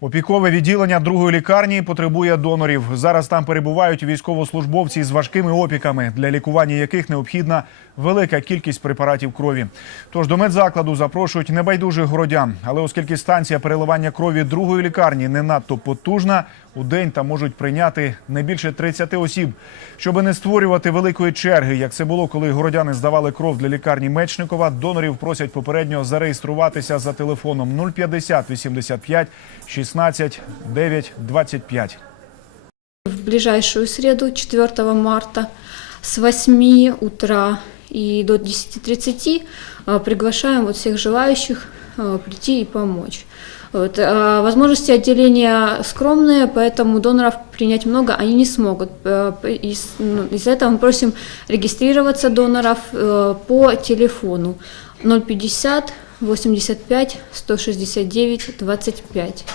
Опікове відділення другої лікарні потребує донорів. Зараз там перебувають військовослужбовці з важкими опіками, для лікування яких необхідна велика кількість препаратів крові. Тож до медзакладу запрошують небайдужих городян. Але оскільки станція переливання крові другої лікарні не надто потужна, у день там можуть прийняти не більше 30 осіб. Щоби не створювати великої черги, як це було, коли городяни здавали кров для лікарні Мечникова, донорів просять попередньо зареєструватися за телефоном 050 85 16 9 25. В ближайшую среду, 4 марта, с 8 утра и до 10.30 э, приглашаем вот всех желающих прийти и помочь. Вот, а Возможности отделения скромные, поэтому доноров принять много они не смогут. Э, п- Из, ну, из-за этого мы просим регистрироваться доноров э, по телефону 050 85 169 25.